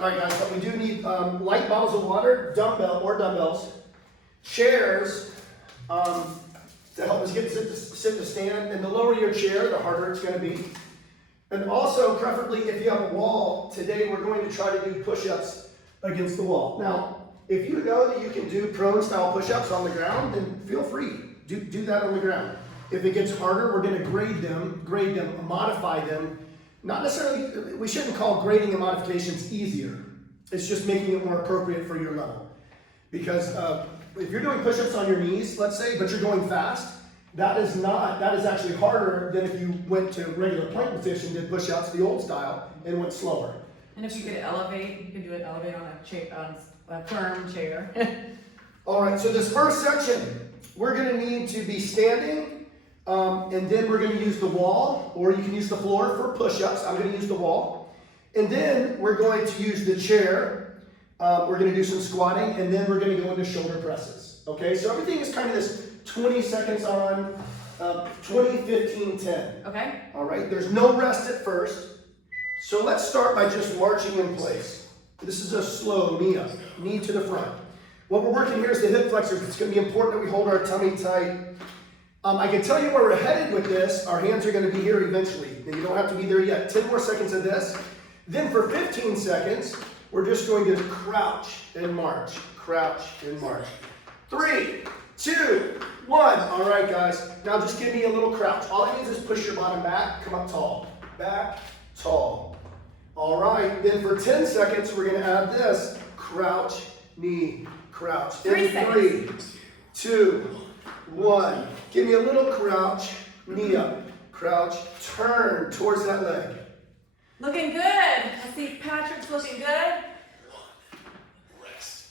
All right, guys, but we do need light bottles of water, dumbbells, chairs to help us get sit to stand. And the lower your chair, the harder it's going to be. And also, preferably, if you have a wall, today we're going to try to do push-ups against the wall. Now, if you know that you can do prone-style push-ups on the ground, then feel free. Do that on the ground. If it gets harder, we're going to grade them, modify them. Not necessarily, we shouldn't call grading and modifications easier. It's just making it more appropriate for your level. Because if you're doing push-ups on your knees, let's say, but you're going fast, that is actually harder than if you went to regular plank position, did push-ups the old style, and went slower. And if you could elevate, you could do an elevate on a firm chair. All right, so this first section, we're gonna need to be standing, and then we're gonna use the wall, or you can use the floor for push-ups. I'm gonna use the wall. And then we're going to use the chair. We're gonna do some squatting, and then we're gonna go into shoulder presses. Okay, so everything is kind of this 20 seconds on, 20, 15, 10. Okay. All right, there's no rest at first. So let's start by just marching in place. This is a slow knee up, knee to the front. What we're working here is the hip flexors. It's going to be important that we hold our tummy tight. I can tell you where we're headed with this. Our hands are going to be here eventually. And you don't have to be there yet. 10 more seconds of this. Then for 15 seconds, we're just going to crouch and march. Crouch and march. 3, 2, 1. All right, guys. Now just give me a little crouch. All it means is push your bottom back. Come up tall. Back, tall. All right. Then for 10 seconds, we're going to add this. Crouch, knee, crouch. 3 seconds. 3, 2, 1. Give me a little crouch, knee up, crouch, turn towards that leg. Looking good. I see Patrick's looking good.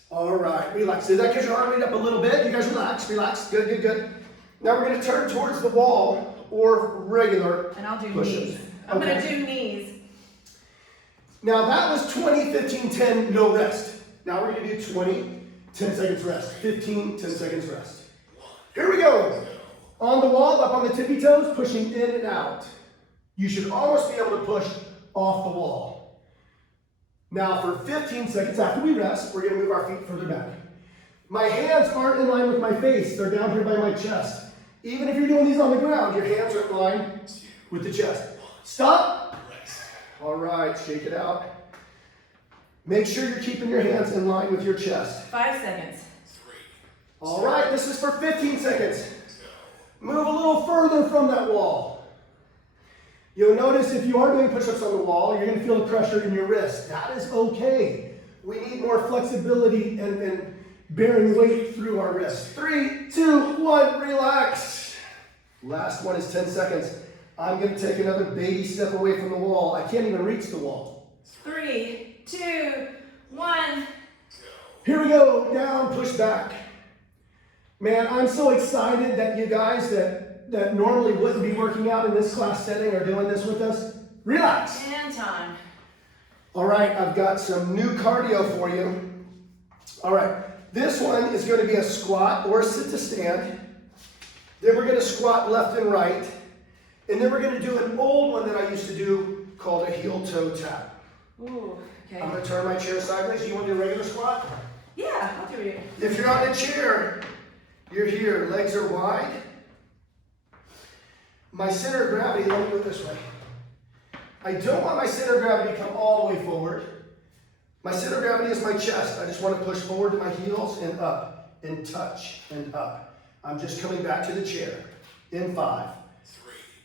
All right, relax. Did that get your heart rate up a little bit? You guys relax, relax. Good, good, good. Now we're going to turn towards the wall or regular And I'll do push-ups. knees. I'm going to do knees. Now that was 20, 15, 10, no rest. Now we're going to do 20, 10 seconds rest. 15, 10 seconds rest. Here we go. On the wall, up on the tippy toes, pushing in and out. You should almost be able to push off the wall. Now for 15 seconds after we rest, we're going to move our feet further back. My hands aren't in line with my face. They're down here by my chest. Even if you're doing these on the ground, your hands are in line with the chest. Stop. All right, shake it out. Make sure you're keeping your hands in line with your chest. 5 seconds. All right, this is for 15 seconds. Move a little further from that wall. You'll notice if you are doing push-ups on the wall, you're going to feel the pressure in your wrist. That is okay. We need more flexibility and bearing weight through our wrist. 3, 2, 1, relax. Last one is 10 seconds. I'm going to take another baby step away from the wall. I can't even reach the wall. 3, 2, 1. Here we go. Down, push back. Man, I'm so excited that you guys that normally wouldn't be working out in this class setting are doing this with us. Relax. And time. All right, I've got some new cardio for you. All right, this one is going to be a squat or a sit to stand. Then we're going to squat left and right. And then we're going to do an old one that I used to do called a heel toe tap. Ooh, okay. I'm going to turn my chair sideways. You want to do a regular squat? Yeah, I'll do it. If you're on a chair, you're here. Legs are wide. My center of gravity, let me do it this way. I don't want my center of gravity to come all the way forward. My center of gravity is my chest. I just want to push forward to my heels and up and touch and up. I'm just coming back to the chair in 5.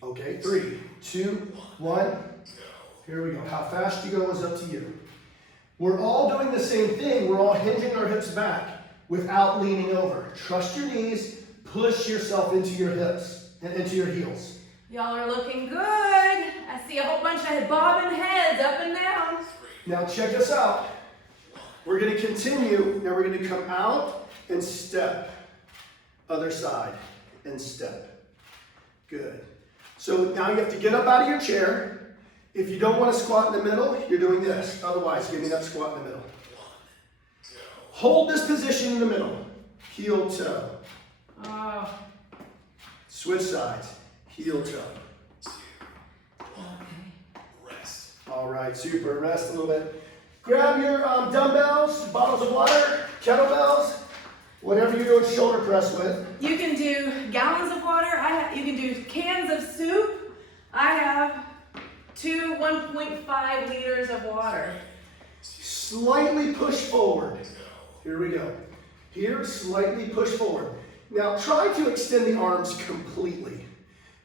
Okay, 3, 2, 1. Here we go. How fast you go is up to you. We're all doing the same thing. We're all hinging our hips back without leaning over. Trust your knees. Push yourself into your hips and into your heels. Y'all are looking good. I see a whole bunch of bobbing heads up and down. Now check this out. We're going to continue. Now we're going to come out and step. Other side and step. Good. So now you have to get up out of your chair. If you don't want to squat in the middle, you're doing this. Otherwise, give me that squat in the middle. Hold this position in the middle. Heel toe. Oh. Switch sides. Heel toe. Okay. All right, super. Rest a little bit. Grab your dumbbells, bottles of water, kettlebells, whatever you're doing shoulder press with. You can do gallons of water. You can do cans of soup. I have 2 1.5 liters of water. Slightly push forward. Here we go. Here, slightly push forward. Now try to extend the arms completely.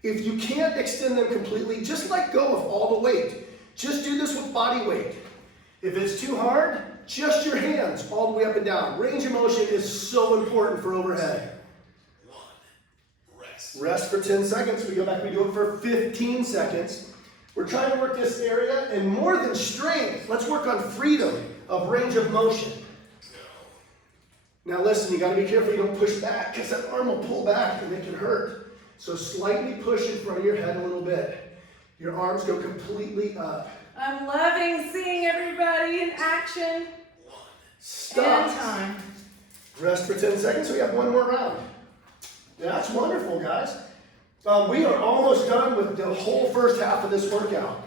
If you can't extend them completely, just let go of all the weight. Just do this with body weight. If it's too hard, just your hands all the way up and down. Range of motion is so important for overhead. Rest for 10 seconds. We go back, we do it for 15 seconds. We're trying to work this area, and more than strength, let's work on freedom of range of motion. Now listen, you gotta be careful you don't push back, because that arm will pull back and it can hurt. So slightly push in front of your head a little bit. Your arms go completely up. I'm loving seeing everybody in action. Stop. And time. Rest for 10 seconds, so we have one more round. That's wonderful, guys. We are almost done with the whole first half of this workout.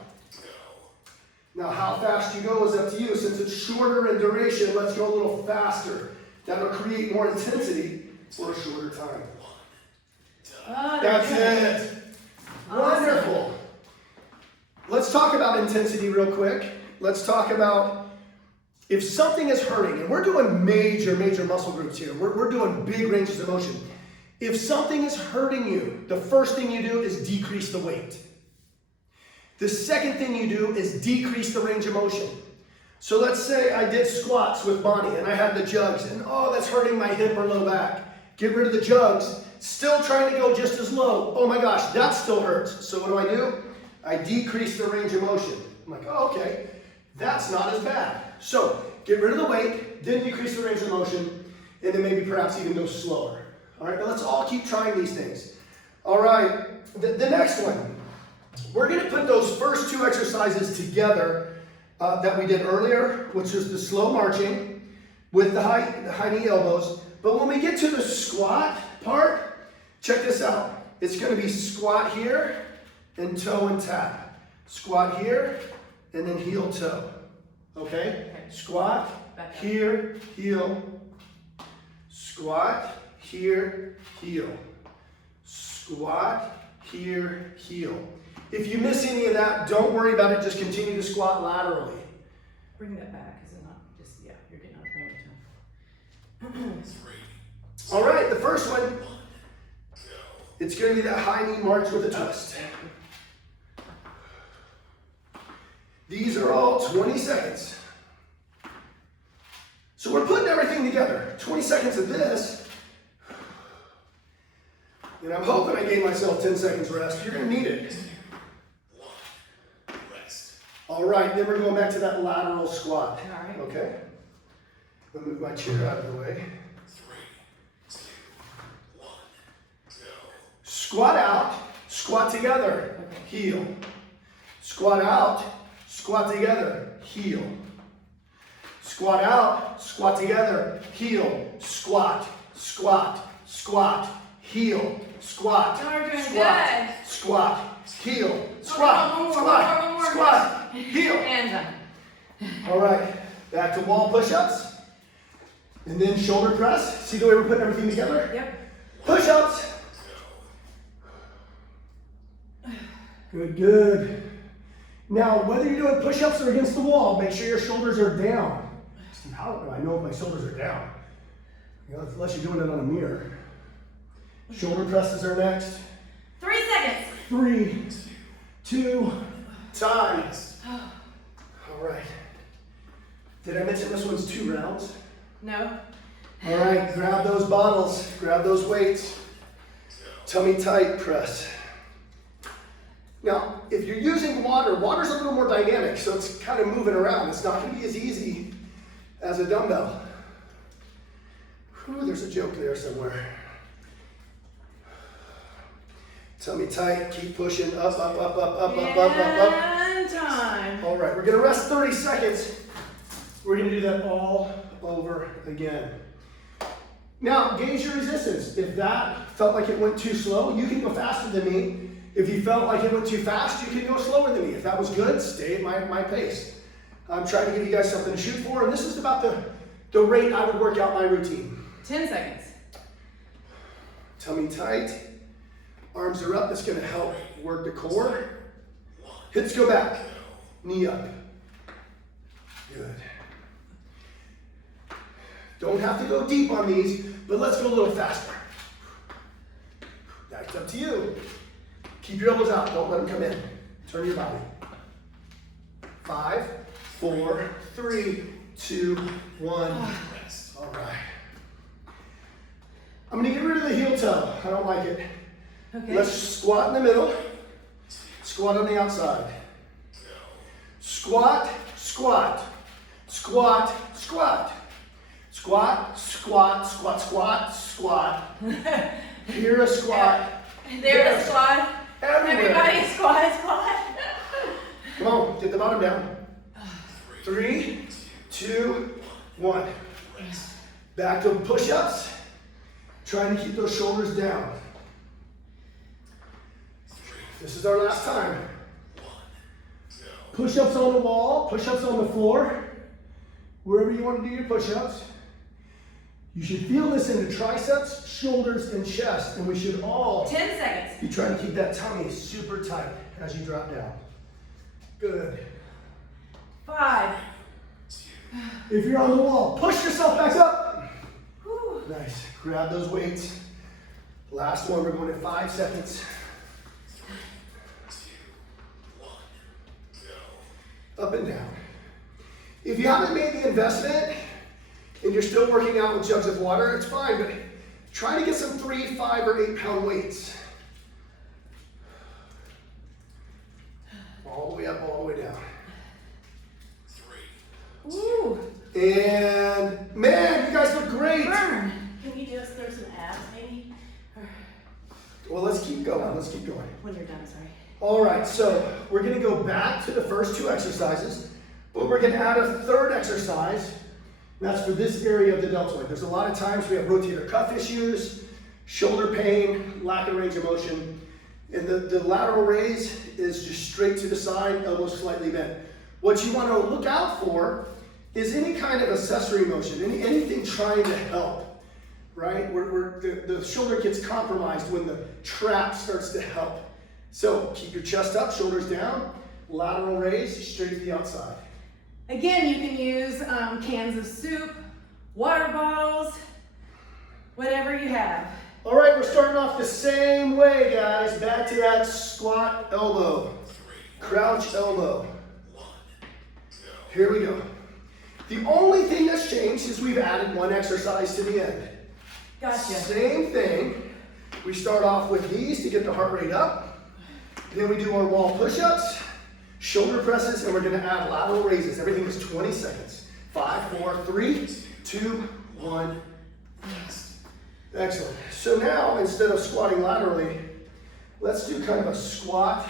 Now, how fast you go is up to you. Since it's shorter in duration, let's go a little faster. That'll create more intensity for a shorter time. Oh, That's it. Awesome. Wonderful. Let's talk about intensity real quick. Let's talk about if something is hurting, and we're doing major muscle groups here. We're doing big ranges of motion. If something is hurting you, the first thing you do is decrease the weight. The second thing you do is decrease the range of motion. So let's say I did squats with Bonnie and I had the jugs and oh, that's hurting my hip or low back. Get rid of the jugs. Still trying to go just as low. Oh my gosh, that still hurts. So what do? I decrease the range of motion. I'm like, oh, okay, that's not as bad. So get rid of the weight, then decrease the range of motion, and then maybe perhaps even go slower. All right, now let's all keep trying these things. All right, the next one. We're gonna put those first two exercises together that we did earlier, which was the slow marching with the high knee elbows. But when we get to the squat part, check this out. It's gonna be squat here and toe and tap. Squat here and then heel toe. Okay? Squat, here, heel. Squat, here, heel. Squat, here, heel. If you miss any of that, don't worry about it. Just continue to squat laterally. Bring that back, because it's not just, yeah, you're getting out of frame of time. All right, the first one, it's going to be that high knee march with a twist. These are all 20 seconds. So we're putting everything together. 20 seconds of this. And I'm hoping I gave myself 10 seconds rest. You're going to need it. All right, then we're going back to that lateral squat. All right. Okay? I'll move my chair out of the way. 3, 2, 1, go. Squat out, squat together, heel. Squat out, squat together, heel. Squat out, squat together, heel. Squat, squat, squat, heel. Squat, No, we're doing squat, good. squat, heel. Squat, One more, squat, one more. squat, heel. And done. All right, back to wall push-ups. And then shoulder press. See the way we're putting everything together? Yep. Push-ups. Good, good. Now, whether you're doing push-ups or against the wall, make sure your shoulders are down. How do I know if my shoulders are down? You know, unless you're doing it on a mirror. Shoulder presses are next. 3 seconds. 3, 2, time. All right. Did I mention this one's 2 rounds? No. All right, grab those bottles, grab those weights. Tummy tight press. Now, if you're using water, water's a little more dynamic, so it's kind of moving around. It's not going to be as easy as a dumbbell. Whew, there's a joke there somewhere. Tummy tight, keep pushing, up, up, up, up, up, up, up, up, up. And time. All right, we're going to rest 30 seconds. We're going to do that all over again. Now, gauge your resistance. If that felt like it went too slow, you can go faster than me. If you felt like it went too fast, you can go slower than me. If that was good, stay at my pace. I'm trying to give you guys something to shoot for, and this is about the rate I would work out my routine. 10 seconds. Tummy tight, arms are up. That's going to help work the core. Hips go back, knee up. Good. Don't have to go deep on these, but let's go a little faster. That's up to you. Keep your elbows out, don't let them come in. Turn your body. 5, 4, 3, 2, 1. All right. I'm gonna get rid of the heel toe. I don't like it. Okay. Let's squat in the middle. Squat on the outside. Squat, squat. Squat, squat. Squat, squat, squat, squat, squat. Here a squat. There a squat. Everywhere. Everybody squat, squat. Come on, get the bottom down. 3, 2, 1. Back to push-ups. Trying to keep those shoulders down. This is our last time. Push-ups on the wall, push-ups on the floor. Wherever you want to do your push-ups. You should feel this in the triceps, shoulders, and chest. And we should all 10 seconds. be trying to keep that tummy super tight as you drop down. Good. 5. If you're on the wall, push yourself back up. Whew. Nice. Grab those weights. Last one, we're going at 5 seconds. Up and down. If you haven't made the investment and you're still working out with jugs of water, it's fine, but try to get some 3, 5, or 8 pound weights. All the way up, all the way down. Ooh. And man, you guys look great. Burn. Can you just throw some abs maybe? Well, let's keep going. Let's keep going. When you're done, sorry. All right, so we're going to go back to the first 2 exercises, but we're going to add a third exercise. And that's for this area of the deltoid. There's a lot of times we have rotator cuff issues, shoulder pain, lack of range of motion. And the lateral raise is just straight to the side, elbows slightly bent. What you want to look out for is any kind of accessory motion, anything trying to help, right? Where the shoulder gets compromised when the trap starts to help. So keep your chest up, shoulders down, lateral raise, straight to the outside. Again, you can use cans of soup, water bottles, whatever you have. All right, we're starting off the same way, guys. Back to that squat elbow, crouch elbow. Here we go. The only thing that's changed is we've added 1 exercise to the end. Gotcha. Same thing. We start off with these to get the heart rate up. Then we do our wall push-ups, shoulder presses, and we're going to add lateral raises. Everything is 20 seconds. 5, 4, 3, 2, 1. Excellent. So now, instead of squatting laterally, let's do kind of a squat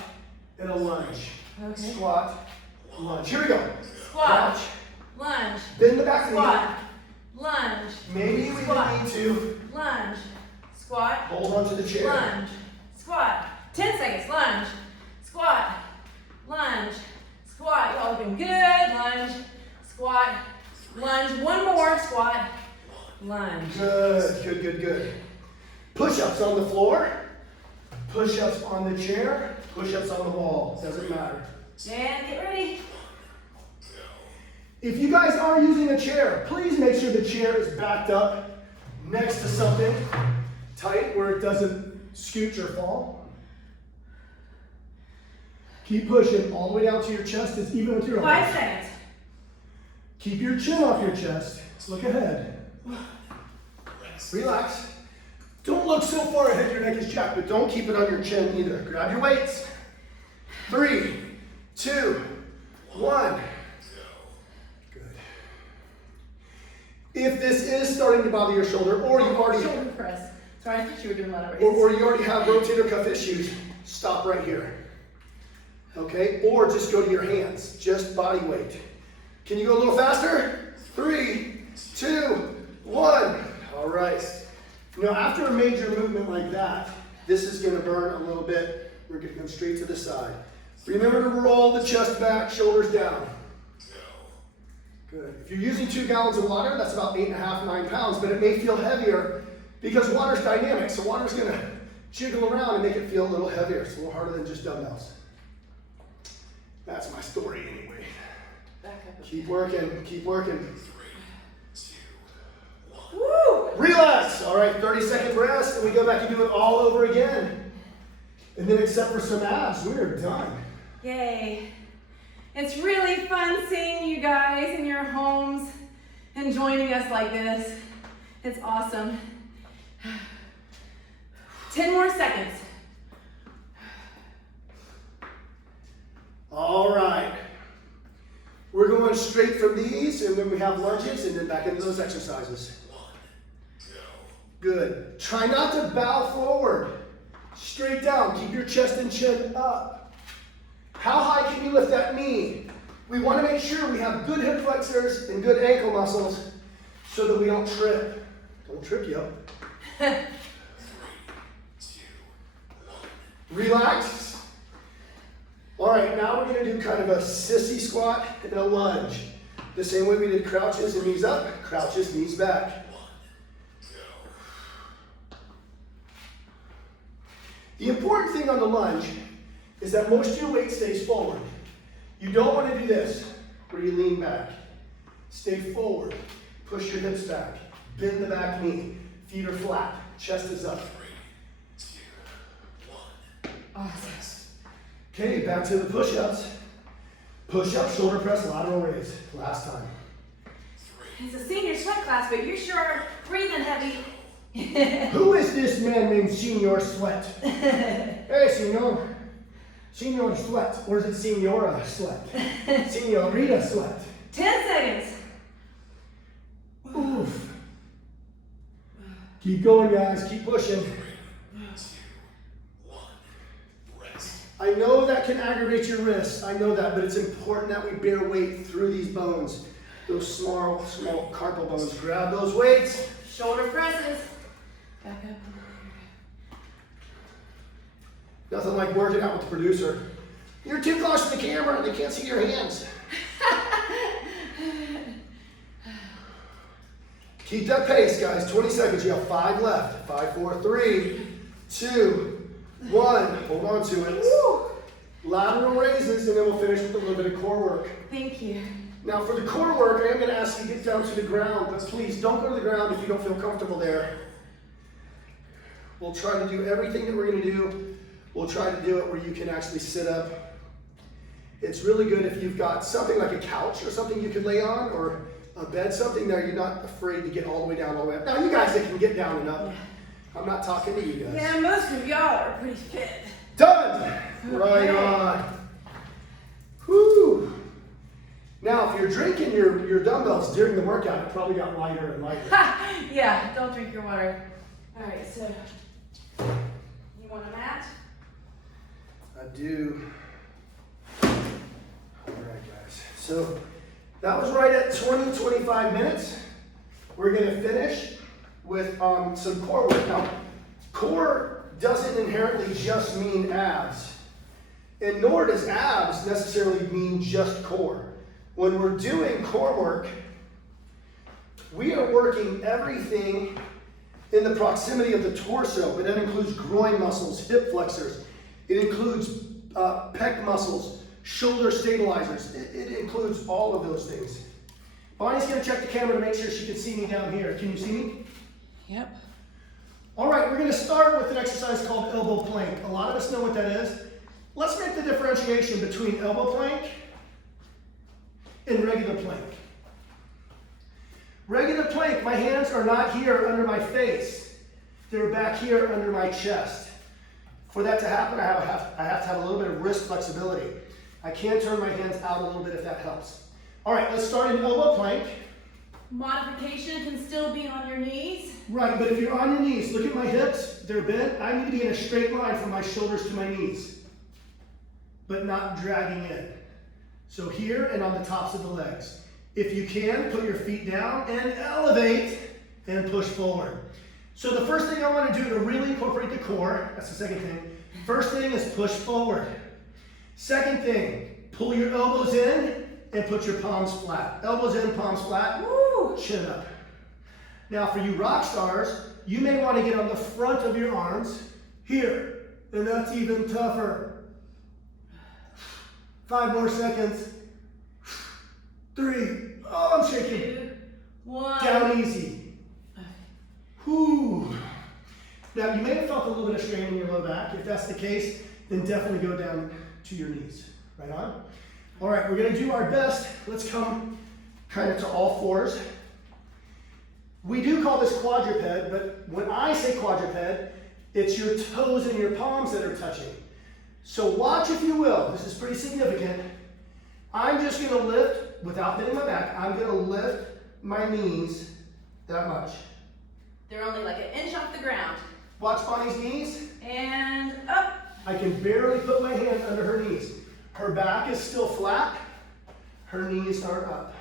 and a lunge. Okay. Squat, lunge. Here we go. Squat, Crouch. lunge, Bend the back of the knee. squat, lunge, Maybe we Squat. need to lunge, squat, hold onto the chair. lunge, squat. 10 seconds. Lunge, squat, lunge, squat. Y'all looking good. Lunge, squat, lunge. One more. Squat, lunge. Good, good, good, good. Push-ups on the floor, push-ups on the chair, push-ups on the wall. Doesn't matter. And get ready. If you guys are using a chair, please make sure the chair is backed up next to something tight where it doesn't scooch or fall. Keep pushing all the way down to your chest, as even with your 5 elbows. seconds. Keep your chin off your chest. Look ahead. Relax. Don't look so far ahead your neck is jacked, but don't keep it on your chin either. Grab your weights. 3, 2, 1. Good. If this is starting to bother your shoulder, or you already Shoulder press. Sorry, I thought you were doing lateral or raises. you already have rotator cuff issues, stop right here. Okay? Or just go to your hands, just body weight. Can you go a little faster? 3, 2, 1. All right. Now, after a major movement like that, this is going to burn a little bit. We're going to come straight to the side. Remember to roll the chest back, shoulders down. Good. If you're using 2 gallons of water, that's about 8.5, 9 pounds, but it may feel heavier because water's dynamic. So water's gonna jiggle around and make it feel a little heavier. It's a little harder than just dumbbells. That's my story anyway. Back up. Keep working, keep working. 3, 2, 1. Woo! Relax. All right, 30-second rest, and we go back and do it all over again. And then except for some abs, we're done. Yay. It's really fun seeing you guys in your homes and joining us like this. It's awesome. 10 more seconds. All right. We're going straight from these, and then we have lunges, and then back into those exercises. 1, go. Good. Try not to bow forward. Straight down. Keep your chest and chin up. How high can you lift that knee? We want to make sure we have good hip flexors and good ankle muscles so that we don't trip. Don't trip, yo. 3, 2, 1. Relax. All right, now we're going to do kind of a sissy squat and a lunge. The same way we did crouches and knees up, crouches, knees back. 1, go. The important thing on the lunge is that most of your weight stays forward. You don't want to do this, where you lean back. Stay forward. Push your hips back. Bend the back knee. Feet are flat. Chest is up. 3, 2, 1. Awesome. Okay, back to the push-ups. Push-up, shoulder press, lateral raise. Last time. 3, It's a senior sweat class, but you sure are breathing heavy. Who is this man named Senor Sweat? Hey, Senor. Senor Sweat. Or is it Senora Sweat? Senorita Sweat. 10 seconds. Oof. Keep going, guys. Keep pushing. 3, 2, 1. Rest. I know that can aggravate your wrists. I know that, but it's important that we bear weight through these bones. Those small carpal bones. Grab those weights. Shoulder presses. Back up. Nothing like working out with the producer. You're too close to the camera and they can't see your hands. Keep that pace, guys. 20 seconds. You have 5 left. 5, 4, 3, 2, 1. Hold on to it. Woo! Lateral raises, and then we'll finish with a little bit of core work. Thank you. Now, for the core work, I am going to ask you to get down to the ground, but please don't go to the ground if you don't feel comfortable there. We'll try to do everything that we're going to do. We'll try to do it where you can actually sit up. It's really good if you've got something like a couch or something you could lay on, or a bed, something there you're not afraid to get all the way down, all the way up. Now, you guys that can get down and up, I'm not talking to you guys. Yeah, most of y'all are pretty fit. Done! Right on. Whew. Now, if you're drinking your dumbbells during the workout, it probably got lighter and lighter. Yeah, don't drink your water. All right, so you want a mat? I do. All right, guys. So that was right at 20, 25 minutes. We're going to finish with some core work. Now, core doesn't inherently just mean abs, and nor does abs necessarily mean just core. When we're doing core work, we are working everything in the proximity of the torso, but that includes groin muscles, hip flexors. It includes pec muscles, shoulder stabilizers. It includes all of those things. Bonnie's going to check the camera to make sure she can see me down here. Can you see me? Yep. All right, we're going to start with an exercise called elbow plank. A lot of us know what that is. Let's make the differentiation between elbow plank and regular plank. Regular plank, my hands are not here under my face. They're back here under my chest. For that to happen, I have to have a little bit of wrist flexibility. I can turn my hands out a little bit if that helps. All right, let's start in elbow plank. Modification can still be on your knees. Right, but if you're on your knees, look at my hips, they're bent. I need to be in a straight line from my shoulders to my knees, but not dragging in. So here and on the tops of the legs. If you can, put your feet down and elevate and push forward. So the first thing I want to do to really incorporate the core, that's the second thing. First thing is push forward. Second thing, pull your elbows in and put your palms flat. Elbows in, palms flat, Woo. chin up. Now for you rock stars, you may want to get on the front of your arms here, and that's even tougher. 5 more seconds. 3. Oh, I'm shaking. 2, 1. Down easy. Whew. Now you may have felt a little bit of strain in your low back. If that's the case, then definitely go down to your knees. Right on? All right, we're gonna do our best. Let's come kind of to all fours. We do call this quadruped, but when I say quadruped, it's your toes and your palms that are touching. So watch if you will. This is pretty significant. I'm just gonna lift, without bending my back, I'm gonna lift my knees that much. They're only like an inch off the ground. Watch Bonnie's knees. And up. I can barely put my hand under her knees. Her back is still flat. Her knees are up.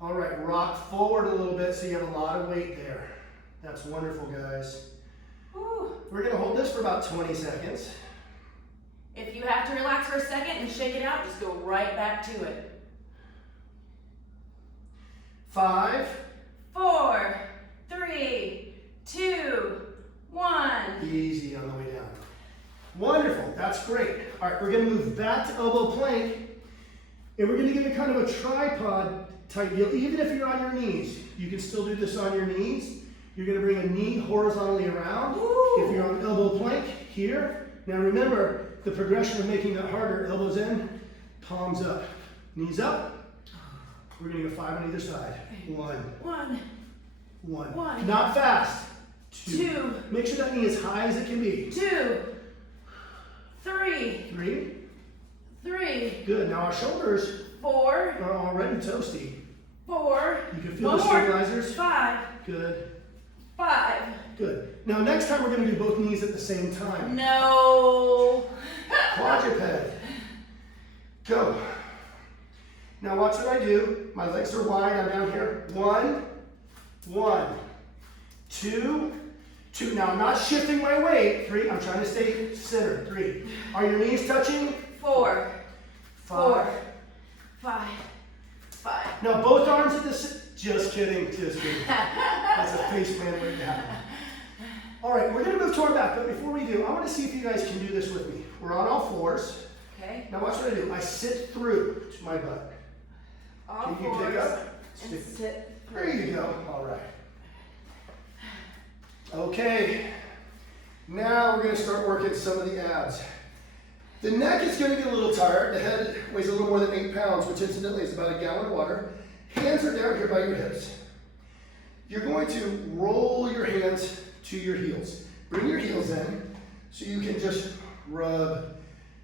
All right, rock forward a little bit so you have a lot of weight there. That's wonderful, guys. Woo. We're gonna hold this for about 20 seconds. If you have to relax for a second and shake it out, just go right back to it. 5, 4, 3, 2, 1. easy on the way down. Wonderful, that's great. All right, we're gonna move back to elbow plank, and we're gonna give it kind of a tripod type deal. Even if you're on your knees, you can still do this on your knees. You're gonna bring a knee horizontally around. Woo. If you're on elbow plank, here. Now remember, the progression of making that harder, elbows in, palms up, knees up. We're gonna go 5 on either side. 1, 1, 1. One. Not fast. 2. 2, Make sure that knee is high as it can be. 2, 3, 3. 3, Good. Now our shoulders 4, are already toasty. 4. You can feel One the more. stabilizers. 5, Good. 5. Good. Now next time we're gonna do both knees at the same time. No. Quadruped. Go. Now watch what I do. My legs are wide. I'm down here. 1, 1, 2, 2. Now I'm not shifting my weight. 3. I'm trying to stay centered. 3. Are your knees touching? 4, 5. 4, 5, 5. Now both arms at the just kidding, just kidding. That's a face man waiting to happen. All right, we're gonna move to our back, but before we do, I wanna see if you guys can do this with me. We're on all fours. Okay. Now watch what I do. I sit through to my butt. All Can you fours pick up? and sit. There you go. All right. Okay. Now we're gonna start working some of the abs. The neck is gonna get a little tired. The head weighs a little more than 8 pounds, which incidentally is about a gallon of water. Hands are down here by your hips. You're going to roll your hands to your heels. Bring your heels in so you can just rub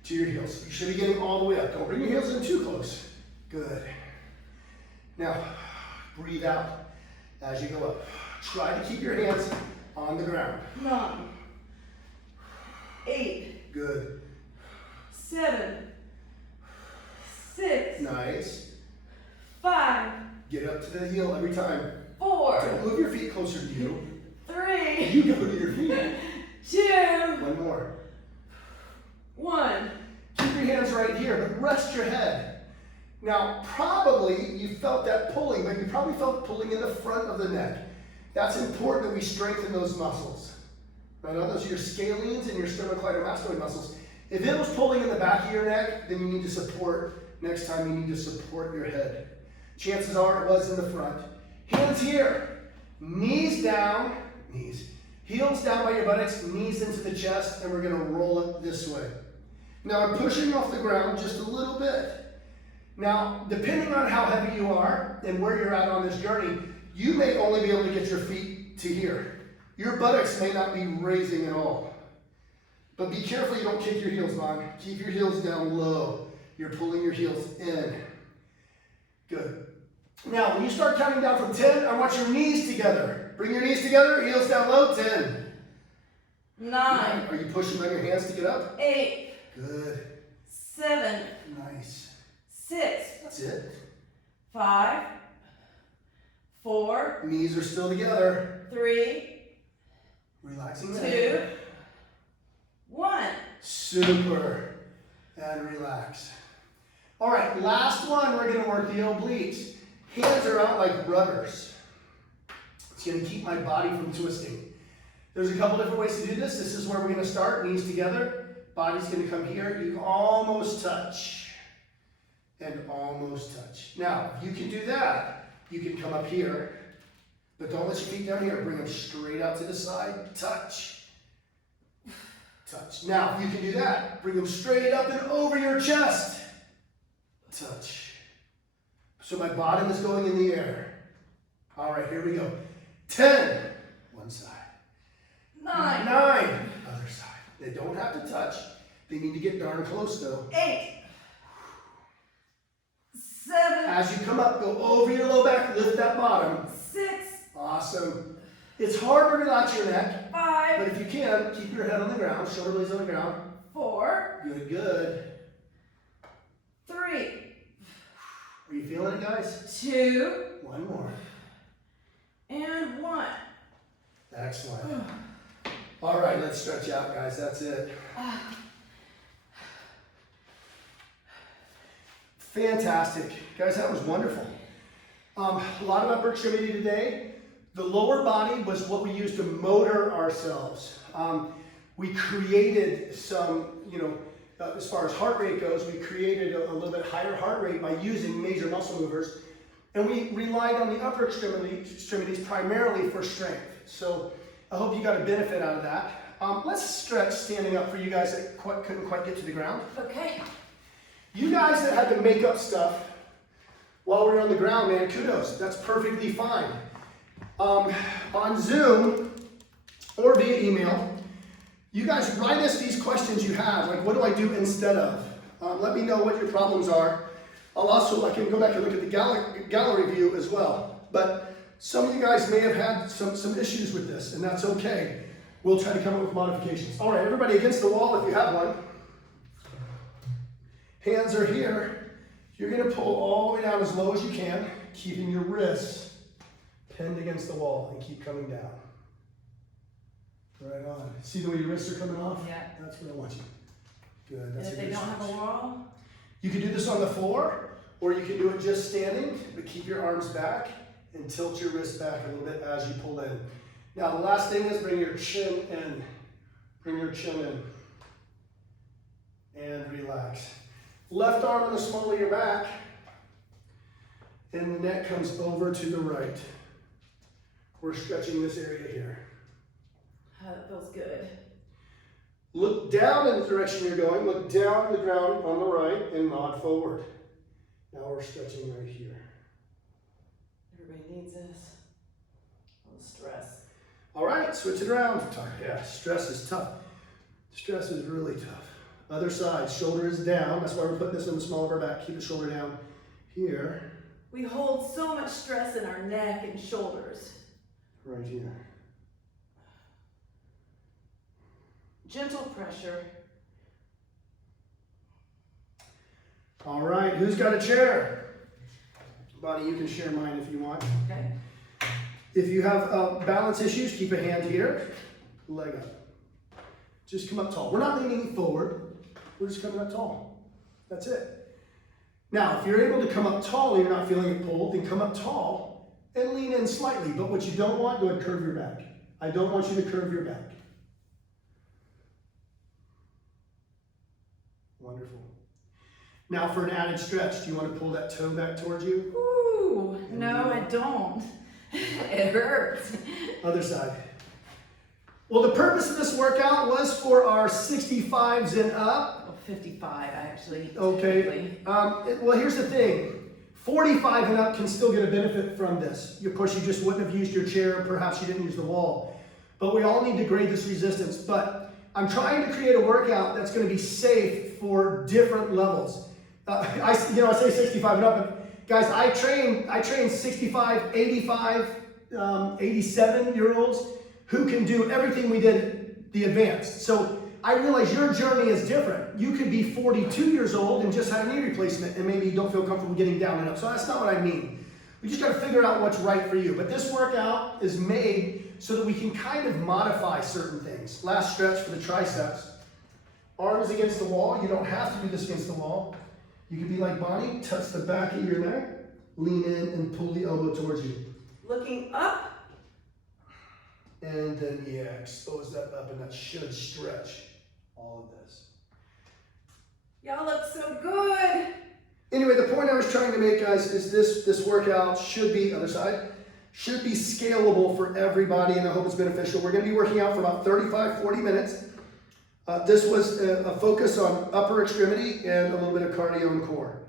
to your heels. You should be getting all the way up. Don't bring your heels in too close. Good. Now, breathe out as you go up. Try to keep your hands on the ground. 9, 8, Good. 7, 6, Nice. 5, Get up to the heel every time. 4, Don't move your feet closer to you. 3, You go to your feet. 2, One more. 1. Keep your hands right here, but rest your head. Now, probably you felt that pulling, but you probably felt pulling in the front of the neck. That's important that we strengthen those muscles. Right, now those are your scalenes and your sternocleidomastoid muscles. If it was pulling in the back of your neck, then you need to support, next time you need to support your head. Chances are it was in the front. Hands here, knees down, heels down by your buttocks, knees into the chest, and we're gonna roll it this way. Now I'm pushing off the ground just a little bit. Now, depending on how heavy you are and where you're at on this journey, you may only be able to get your feet to here. Your buttocks may not be raising at all. But be careful you don't kick your heels, Mom. Keep your heels down low. You're pulling your heels in. Good. Now, when you start counting down from 10, I want your knees together. Bring your knees together, heels down low, 10. 9, Are you pushing on your hands to get up? 8, Good. 7, Nice. 6, That's it. 5, 4, Knees are still together. 3, Relaxing 2, there. 1. Super. And relax. All right, last one, we're gonna work the obliques. Hands are out like rudders. It's gonna keep my body from twisting. There's a couple different ways to do this. This is where we're gonna start, knees together. Body's gonna come here. You almost touch and almost touch. Now, if you can do that, you can come up here, but don't let your feet down here. Bring them straight out to the side, touch. Touch. Now, if you can do that, bring them straight up and over your chest. Touch. So my bottom is going in the air. All right, here we go. 10, one side. 9. 9, other side. They don't have to touch. They need to get darn close though. 8. 7. As you come up, go over your low back, lift that bottom. 6. Awesome. It's hard to relax your neck, 5. but if you can, keep your head on the ground, shoulder blades on the ground. 4. Good, good. 3. Are you feeling it, guys? 2. One more. And 1. Excellent. All right, let's stretch out, guys. That's it. Fantastic. Guys, that was wonderful. A lot of upper extremity today. The lower body was what we used to motor ourselves. We created some, as far as heart rate goes, we created a little bit higher heart rate by using major muscle movers. And we relied on the upper extremities primarily for strength. So I hope you got a benefit out of that. Let's stretch standing up for you guys that couldn't quite get to the ground. Okay. You guys that had to make up stuff while we were on the ground, man, kudos. That's perfectly fine. On Zoom or via email, you guys write us these questions you have, like what do I do instead of? Let me know what your problems are. I can go back and look at the gallery view as well. But some of you guys may have had some issues with this, and that's okay. We'll try to come up with modifications. All right, everybody against the wall if you have one. Hands are here. You're gonna pull all the way down as low as you can, keeping your wrists pinned against the wall and keep coming down. Right on. See the way your wrists are coming off? Yeah. That's where I want you. Good, And that's if a they good don't have a stretch. wall, You can do this on the floor, or you can do it just standing, but keep your arms back and tilt your wrist back a little bit as you pull in. Now the last thing is bring your chin in. Bring your chin in. And relax. Left arm on the small of your back, and the neck comes over to the right. We're stretching this area here. that feels good. Look down in the direction you're going, look down to the ground on the right, and nod forward. Now we're stretching right here. Everybody needs this. A little stress. All right, switch it around. Yeah, stress is tough. Stress is really tough. Other side, shoulder is down. That's why we're putting this in the small of our back. Keep the shoulder down here. We hold so much stress in our neck and shoulders. Right here. Gentle pressure. All right, who's got a chair? Bonnie, you can share mine if you want. Okay. If you have balance issues, keep a hand here, leg up. Just come up tall. We're not leaning forward. We're just coming up tall. That's it. Now, if you're able to come up tall and you're not feeling it pulled, then come up tall and lean in slightly. But what you don't want, go ahead and curve your back. I don't want you to curve your back. Wonderful. Now for an added stretch, do you want to pull that toe back towards you? Ooh, no, I don't. It hurts. Other side. Well, the purpose of this workout was for our 65s and up. Oh, 55, actually. Okay. Well, here's the thing. 45 and up can still get a benefit from this. Of course, you just wouldn't have used your chair. Perhaps you didn't use the wall. But we all need to grade this resistance. But I'm trying to create a workout that's going to be safe for different levels. I say 65 and up, but guys, I train 65, 85, 87-year-olds who can do everything we did the advanced. So I realize your journey is different. You could be 42 years old and just had a knee replacement and maybe you don't feel comfortable getting down and up. So that's not what I mean. We just got to figure out what's right for you. But this workout is made so that we can kind of modify certain things. Last stretch for the triceps. Arms against the wall. You don't have to do this against the wall. You can be like Bonnie, touch the back of your neck, lean in and pull the elbow towards you. Looking up. And then, yeah, expose that up, and that should stretch all of this. Y'all look so good. Anyway, the point I was trying to make, guys, is this workout should be, other side, should be scalable for everybody, and I hope it's beneficial. We're going to be working out for about 35, 40 minutes. This was a focus on upper extremity and a little bit of cardio and core.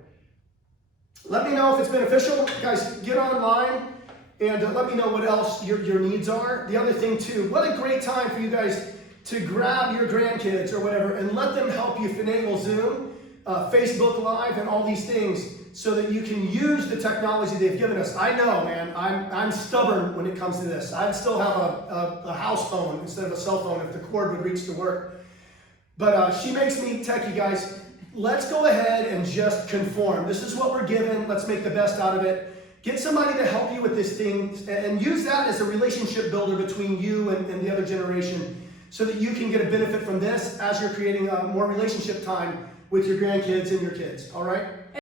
Let me know if it's beneficial. Guys, get online and let me know what else your needs are. The other thing too, what a great time for you guys to grab your grandkids or whatever and let them help you finagle Zoom, Facebook Live, and all these things so that you can use the technology they've given us. I know, man, I'm stubborn when it comes to this. I still have a house phone instead of a cell phone if the cord would reach to work. But she makes me techie, guys. Let's go ahead and just conform. This is what we're given. Let's make the best out of it. Get somebody to help you with this thing and use that as a relationship builder between you and the other generation so that you can get a benefit from this as you're creating more relationship time with your grandkids and your kids, all right?